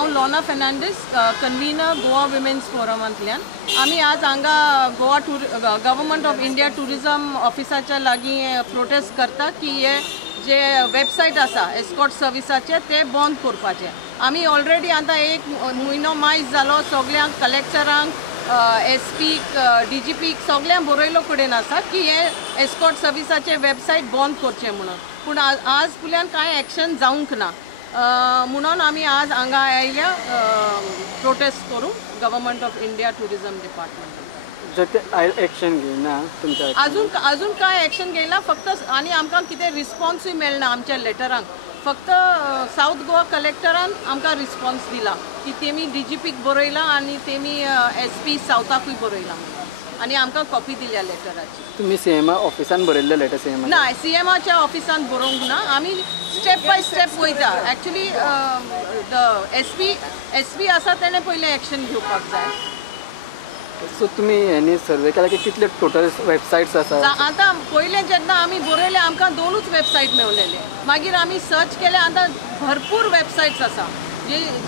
हांव Lona Fernandes convener Goa women's फोरमांतल्यान आमी आज हांगा Goa government of India tourism ऑफिसाच्या लागीं प्रोटेस्ट करता की हे जे वेबसायट आसा एस्कॉर्ट सर्विसाचे ते बंद करपाचे। आमी ऑलरेडी आतां एक म्हयनो मायज जालो सगळ्यांक कलेक्टरांक एसपीक डीजीपीक सगळ्यांक बरयलो कडेन आसा की हे एस्कॉर्ट सर्विसाचे वेबसायट बंद करचे म्हणून, पूण आज फुल्यान कांय एक्शन जावंक ना म्हणून आमी आज हांगा आयल्या प्रोटेस्ट करूं government of India tourism department. Action घेयना तुमच्या अजून काय एक्शन घेयना, फक्त आनी आमकां कितें रिस्पॉन्सूय मेळना आमच्या लेटरांक। फक्त साऊथ गोवा कलेक्टरान आमकां रिस्पॉन्स दिला की तेमी डीजीपीक बरयला आनी तेमी एसपी सावथाकूय बरयला आनी आमकां कॉपी दिल्या लेटराची। तुम्ही सीएम ऑफिसान बरयल्ले लेटर सीएम ना सीएमाच्या ऑफिसान बरोवंक ना, आमी स्टेप बाय स्टेप वयता। एक्चुअली एसपी आसा तेणें पयलें एक्शन घेवपाक जाय। सो तुम्ही यांनी सर्वे केला की कितले टोटल वेबसाइट्स आसा? आतां पयलें जेन्ना आमी बरयलें आमकां 2च वेबसायट मेवलेले, मागीर आमी सर्च केले आतां भरपूर वेबसायट्स आसा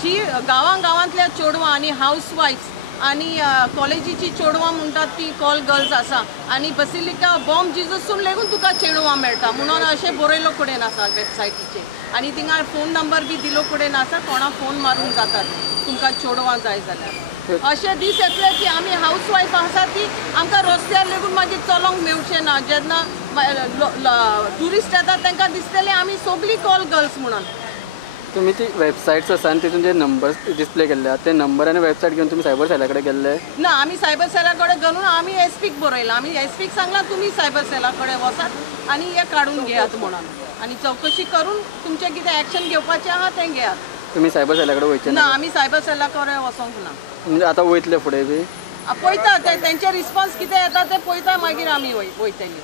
जी गांवांतल्या चेडवां आनी हाऊसवायफ्स आनी कॉलेजीची चेडवां म्हणटात ती कॉल गर्ल्स आसा आनी बसिलिका बॉम्ब जिजसून लेगून तुका चेडवां मेळटा म्हणून अशें बरयलो कडेन आसा वेबसायटीचेर आनी थिंगा फोन नंबर बी दिलो कडेन आसा, कोणा फोन मारून जातात तुमकां चेडवां जाय जाल्यार। अशे दीस येतले की आमी हाऊसवायफ आसा ती आमकां रस्त्यार लेगून मागीर चलोंक मेळचें ना। जेन्ना ट्युरिस्ट येतात तांकां दिसतलें आमी सगळीं कॉल गर्ल्स म्हणून। तुम्ही ती वेबसाइट्स आसा आनी तितून जे नंबर्स डिस्प्ले केल्ले ते नंबर आनी वेबसाइट घेवन तुम्ही सायबर सेला कडेन गेल्ले? ना, आमी सायबर सेला कडेन घालून आमी एसपीक बरयलां। आमी एसपीक सांगलां तुमी सायबर सेला कडेन वचात आनी हे काडून घेयात म्हणून आनी चवकशी करून तुमचें कितें एक्शन घेवपाचें आहा तें घेयात। तुम्ही सायबर सेला कडेन वयचे ना? आमी सायबर सेला कडेन वचोंक ना। म्हणजे आतां वयतले फुडें बी? पळयता तेंचे रिस्पॉन्स कितें येता तें पळयता मागीर आमी वयतली।